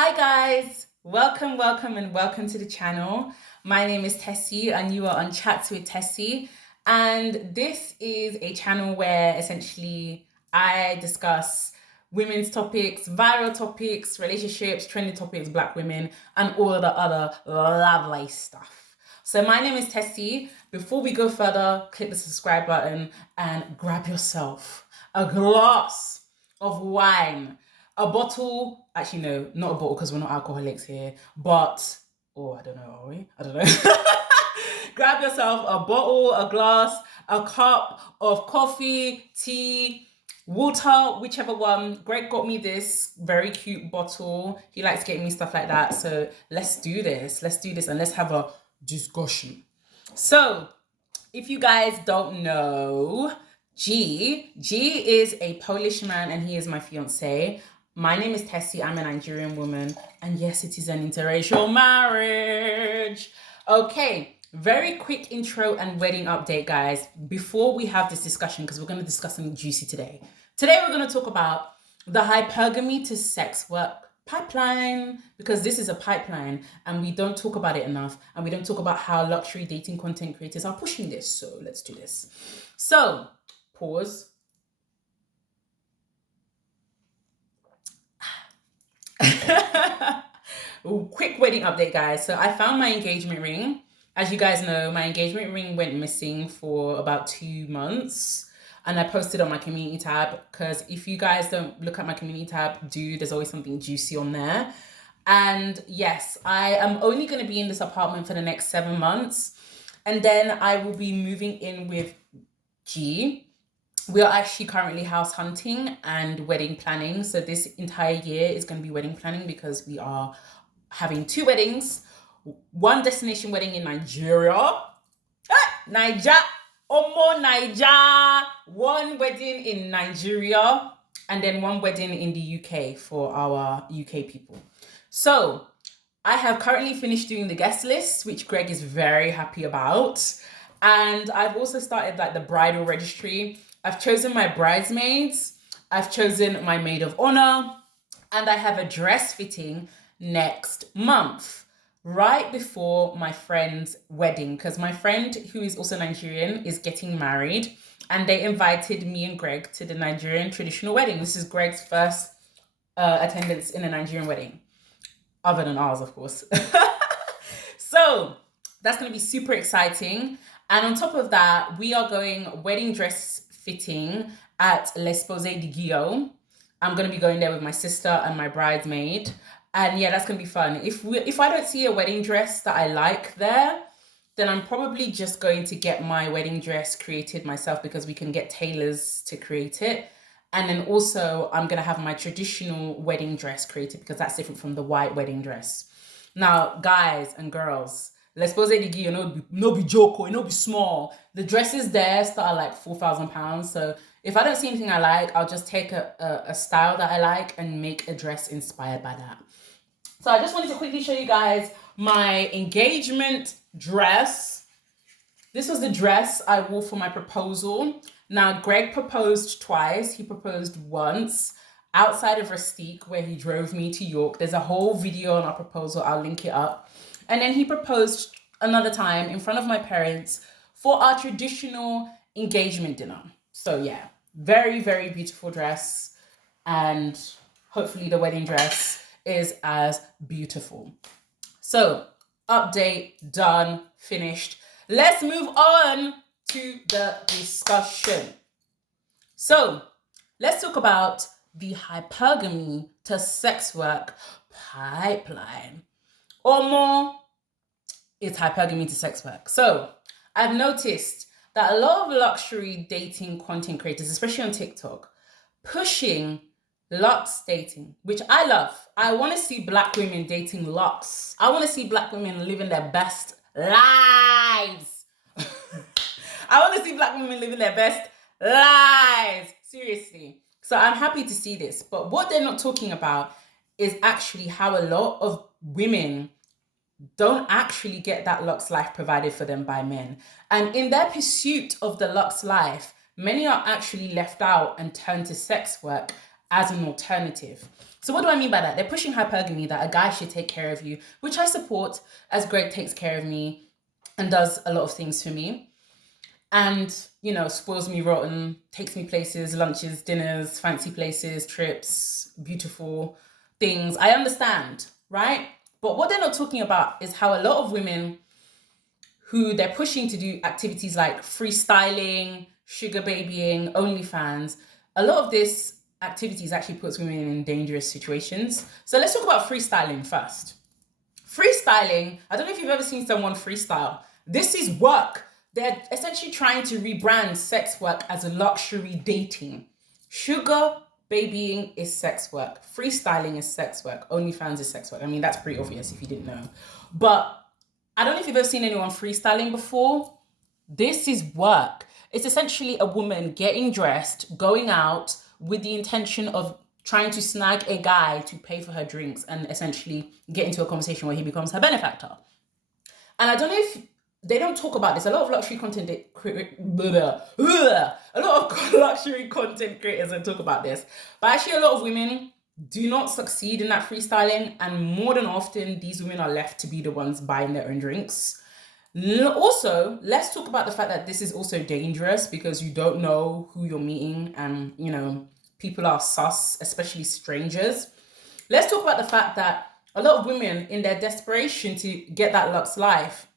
Hi guys, welcome to the channel. My name is Tessie and you are on Chats with Tessie, and this is a channel where essentially I discuss women's topics, viral topics, relationships, trending topics, black women, and all of the other lovely stuff. So my name is Tessie. Before we go further, click the subscribe button and grab yourself a glass of wine, a bottle. Actually, no, not a bottle because we're not alcoholics here. But I don't know, are we? I don't know. Grab yourself a bottle, a glass, a cup of coffee, tea, water, whichever one. Greg got me this very cute bottle. He likes getting me stuff like that. So let's do this. And let's have a discussion. So if you guys don't know, G is a Polish man and he is my fiance. My name is Tessie. I'm a Nigerian woman. And yes, it is an interracial marriage. Okay, very quick intro and wedding update, guys, before we have this discussion, because we're going to discuss something juicy today. Today, we're going to talk about the hypergamy to sex work pipeline, because this is a pipeline and we don't talk about it enough, and we don't talk about how luxury dating content creators are pushing this. So let's do this. So pause. Quick wedding update, guys. So I found my engagement ring. As you guys know, my engagement ring went missing for about 2 months. And I posted on my community tab, because if you guys don't look at my community tab, there's always something juicy on there. And yes, I am only going to be in this apartment for the next 7 months. And then I will be moving in with G. We are actually currently house hunting and wedding planning. So this entire year is going to be wedding planning, because we are having 2 weddings. One destination wedding in Nigeria. Niger. One wedding in Nigeria, and then one wedding in the UK for our UK people. So I have currently finished doing the guest list, which Greg is very happy about. And I've also started the bridal registry. I've chosen my bridesmaids. I've chosen my maid of honor. And I have a dress fitting next month, right before my friend's wedding, because my friend, who is also Nigerian, is getting married, and they invited me and Greg to the Nigerian traditional wedding. This is Greg's first attendance in a Nigerian wedding, other than ours, of course. So that's going to be super exciting. And on top of that, we are going wedding dress fitting at L'Esposé de Guillaume. I'm going to be going there with my sister and my bridesmaid. And yeah, that's going to be fun. If I don't see a wedding dress that I like there, then I'm probably just going to get my wedding dress created myself, because we can get tailors to create it. And then also I'm going to have my traditional wedding dress created, because that's different from the white wedding dress. Now, guys and girls, let's pose it again, no be joke, no be small. The dresses there start at like £4,000. So if I don't see anything I like, I'll just take a style that I like and make a dress inspired by that. So I just wanted to quickly show you guys my engagement dress. This was the dress I wore for my proposal. Now, Greg proposed twice. He proposed once outside of Rustique, where he drove me to York. There's a whole video on our proposal. I'll link it up. And then he proposed another time in front of my parents for our traditional engagement dinner. So yeah, very, very beautiful dress. And hopefully the wedding dress is as beautiful. So update done, finished. Let's move on to the discussion. So let's talk about the hypergamy to sex work pipeline, or more, it's hypergamy to sex work. So I've noticed that a lot of luxury dating content creators, especially on TikTok, pushing luxe dating, which I love. I want to see black women dating luxe. I want to see black women living their best lives. I want to see black women living their best lives. Seriously. So I'm happy to see this. But what they're not talking about is actually how a lot of women don't actually get that luxe life provided for them by men. And in their pursuit of the luxe life, many are actually left out and turn to sex work as an alternative. So what do I mean by that? They're pushing hypergamy, that a guy should take care of you, which I support, as Greg takes care of me and does a lot of things for me. And, you know, spoils me rotten, takes me places, lunches, dinners, fancy places, trips, beautiful things. I understand, right? But what they're not talking about is how a lot of women who they're pushing to do activities like freestyling, sugar babying, OnlyFans, a lot of this activities actually puts women in dangerous situations. So let's talk about freestyling first. Freestyling, I don't know if you've ever seen someone freestyle. This is work. They're essentially trying to rebrand sex work as a luxury dating. Sugar babying is sex work. Freestyling is sex work. OnlyFans is sex work. I mean, that's pretty obvious if you didn't know. But I don't know if you've ever seen anyone freestyling before. This is work. It's essentially a woman getting dressed, going out with the intention of trying to snag a guy to pay for her drinks and essentially get into a conversation where he becomes her benefactor. And I don't know if they don't talk about this. A lot of luxury content luxury content creators don't talk about this. But actually a lot of women do not succeed in that freestyling, and more than often these women are left to be the ones buying their own drinks. Also, let's talk about the fact that this is also dangerous because you don't know who you're meeting, and you know, people are sus, especially strangers. Let's talk about the fact that a lot of women, in their desperation to get that luxe life,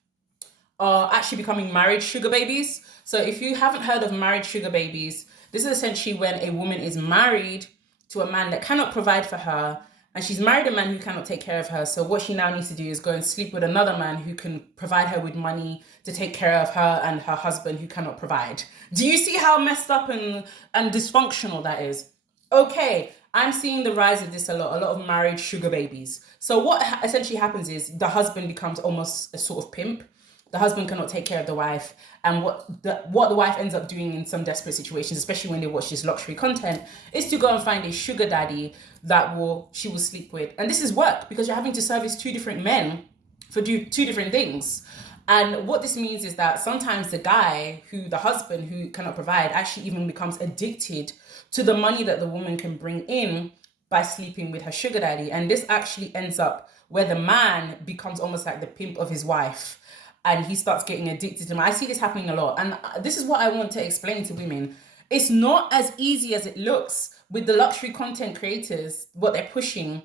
are actually becoming married sugar babies. So if you haven't heard of married sugar babies, this is essentially when a woman is married to a man that cannot provide for her, and she's married a man who cannot take care of her. So what she now needs to do is go and sleep with another man who can provide her with money to take care of her and her husband who cannot provide. Do you see how messed up and dysfunctional that is? Okay, I'm seeing the rise of this a lot of married sugar babies. So what essentially happens is the husband becomes almost a sort of pimp. The husband cannot take care of the wife, and what the wife ends up doing in some desperate situations, especially when they watch this luxury content, is to go and find a sugar daddy that she will sleep with. And this is work because you're having to service two different men for two different things. And what this means is that sometimes the husband who cannot provide actually even becomes addicted to the money that the woman can bring in by sleeping with her sugar daddy. And this actually ends up where the man becomes almost like the pimp of his wife, and he starts getting addicted to them. I see this happening a lot. And this is what I want to explain to women. It's not as easy as it looks with the luxury content creators, what they're pushing,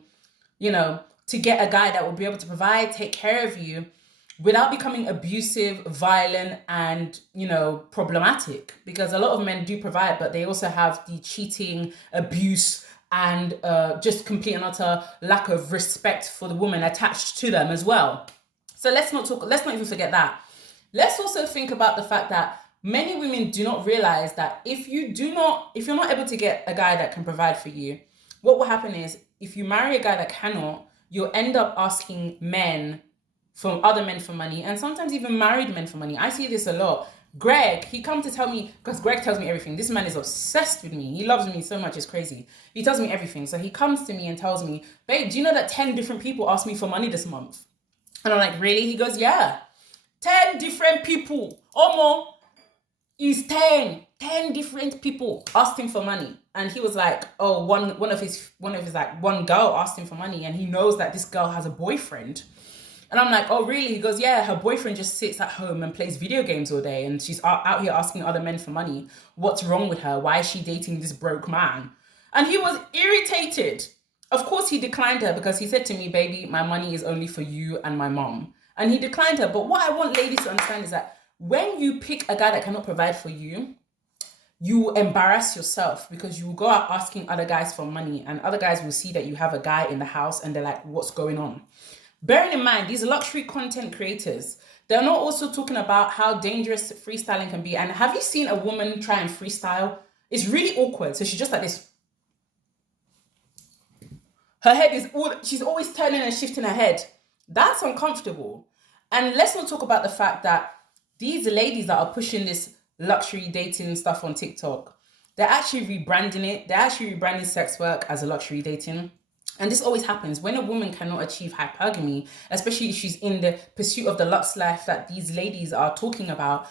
you know, to get a guy that will be able to provide, take care of you without becoming abusive, violent, and, you know, problematic. Because a lot of men do provide, but they also have the cheating, abuse, and just complete and utter lack of respect for the woman attached to them as well. So let's not even forget that. Let's also think about the fact that many women do not realize that if you're not able to get a guy that can provide for you, what will happen is if you marry a guy that cannot, you'll end up asking other men for money, and sometimes even married men for money. I see this a lot. Greg, he come to tell me, because Greg tells me everything. This man is obsessed with me. He loves me so much, it's crazy. He tells me everything. So he comes to me and tells me, babe, do you know that 10 different people asked me for money this month? And I'm like, really? He goes, yeah. 10 different people. Omo, is 10 different people asked him for money. And he was like, oh, one girl asked him for money, and he knows that this girl has a boyfriend. And I'm like, oh, really? He goes, yeah, her boyfriend just sits at home and plays video games all day, and she's out here asking other men for money. What's wrong with her? Why is she dating this broke man? And he was irritated. Of course, he declined her because he said to me, baby, my money is only for you and my mom. And he declined her. But what I want ladies to understand is that when you pick a guy that cannot provide for you, you will embarrass yourself because you will go out asking other guys for money, and other guys will see that you have a guy in the house and they're like, what's going on? Bearing in mind, these luxury content creators, they're not also talking about how dangerous freestyling can be. And have you seen a woman try and freestyle? It's really awkward. So she's just like this. Her head she's always turning and shifting her head. That's uncomfortable. And let's not talk about the fact that these ladies that are pushing this luxury dating stuff on TikTok, they're actually rebranding it. They're actually rebranding sex work as a luxury dating. And this always happens when a woman cannot achieve hypergamy, especially if she's in the pursuit of the luxe life that these ladies are talking about.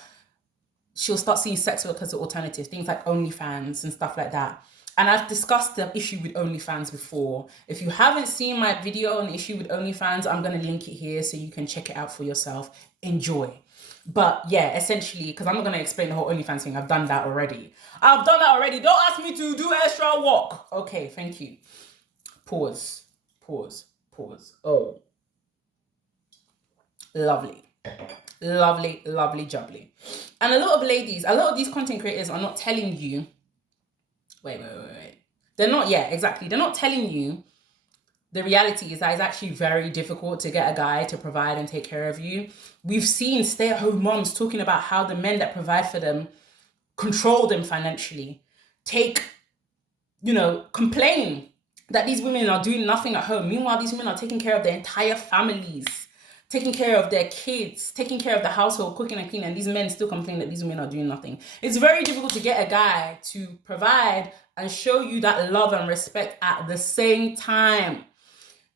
She'll start seeing sex work as an alternative, things like OnlyFans and stuff like that. And I've discussed the issue with OnlyFans before. If you haven't seen my video on the issue with OnlyFans, I'm going to link it here so you can check it out for yourself. Enjoy. But yeah, essentially, because I'm not going to explain the whole OnlyFans thing. I've done that already. Don't ask me to do extra work. Okay, thank you. Pause. Oh, lovely. Lovely, lovely, jubbly. And a lot of these content creators are not telling you, wait. They're not telling you the reality is that it's actually very difficult to get a guy to provide and take care of you. We've seen stay-at-home moms talking about how the men that provide for them control them financially, complain that these women are doing nothing at home. Meanwhile, these women are taking care of their entire families, taking care of their kids, taking care of the household, cooking and cleaning, and these men still complain that these women are doing nothing. It's very difficult to get a guy to provide and show you that love and respect at the same time.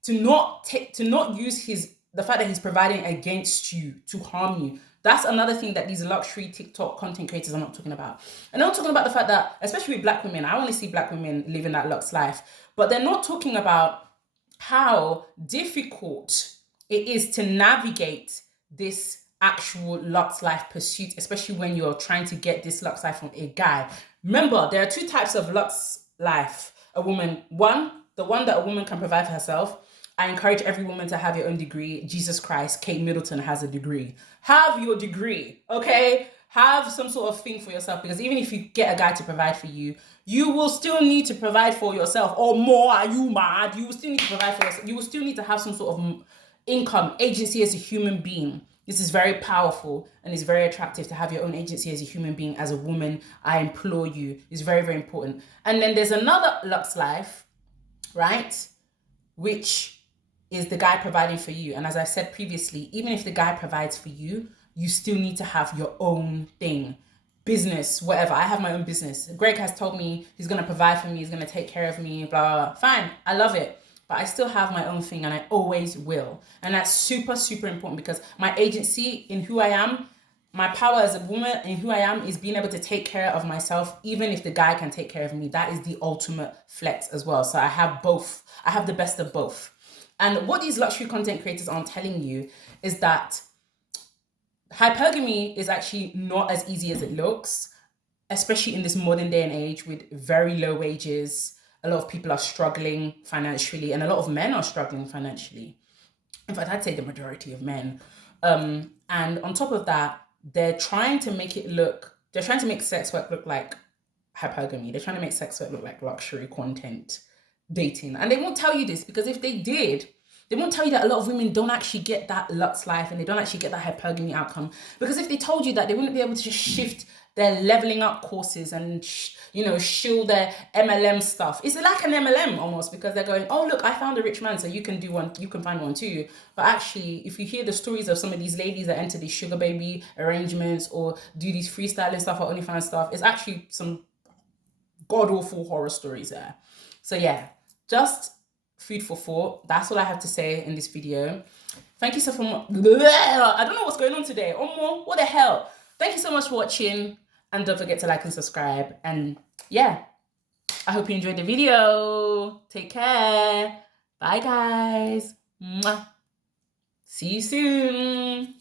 To not use the fact that he's providing against you to harm you. That's another thing that these luxury TikTok content creators are not talking about. And they're not talking about the fact that, especially with black women, I want to see black women living that luxe life, but they're not talking about how difficult it is to navigate this actual luxe life pursuit, especially when you're trying to get this luxe life from a guy. Remember, there are two types of luxe life. The one that a woman can provide for herself. I encourage every woman to have your own degree. Jesus Christ, Kate Middleton has a degree. Have your degree, okay? Have some sort of thing for yourself, because even if you get a guy to provide for you, you will still need to provide for yourself, or more. Are you mad? You will still need to provide for yourself. You will still need to have some sort of income, agency as a human being. This is very powerful and it's very attractive to have your own agency as a human being, as a woman. I implore you. It's very, very important. And then there's another luxe life, right? Which is the guy providing for you. And as I said previously, even if the guy provides for you, you still need to have your own thing. Business, whatever. I have my own business. Greg has told me he's going to provide for me, he's going to take care of me, blah, blah, blah. Fine, I love it. But I still have my own thing and I always will. And that's super, super important, because my agency in who I am, my power as a woman in who I am, is being able to take care of myself, even if the guy can take care of me. That is the ultimate flex as well. So I have both. I have the best of both. And what these luxury content creators aren't telling you is that hypergamy is actually not as easy as it looks, especially in this modern day and age with very low wages. A lot of people are struggling financially, and a lot of men are struggling financially. In fact, I'd say the majority of men. And on top of that, they're trying to make sex work look like hypergamy. They're trying to make sex work look like luxury content dating. And they won't tell you this, because if they did, they won't tell you that a lot of women don't actually get that luxe life and they don't actually get that hypergamy outcome. Because if they told you that, they wouldn't be able to just shift their leveling up courses and, shill their MLM stuff. It's like an MLM almost, because they're going, oh, look, I found a rich man, so you can do one, you can find one too. But actually, if you hear the stories of some of these ladies that enter these sugar baby arrangements or do these freestyling stuff or OnlyFans stuff, it's actually some god-awful horror stories there. So yeah, just food for thought. That's all I have to say in this video. Thank you so much. I don't know what's going on today. What the hell? Thank you so much for watching, and don't forget to like and subscribe. And yeah, I hope you enjoyed the video. Take care. Bye, guys. Mwah. See you soon.